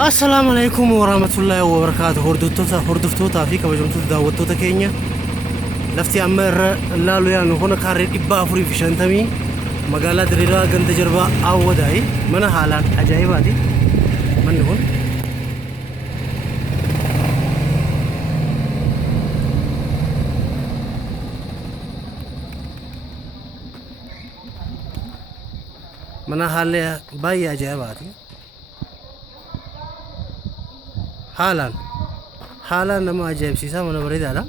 Assalamu alaikum warahmatullahi wabarakatuh. Hordoftoota fi kabajamtoota daawwattoota keenya. Lafti amma irra ilaalu yaanu hona kaaree 450 magaalaa Dirreedawaa ganda Jarbaa Awwadaay mana haalaan ajaa'ibaati. Manni kun mana haalee baay'ee ajaa'ibaati. Haalaan nama ajaa'ibsiisaa mana bareedaadha.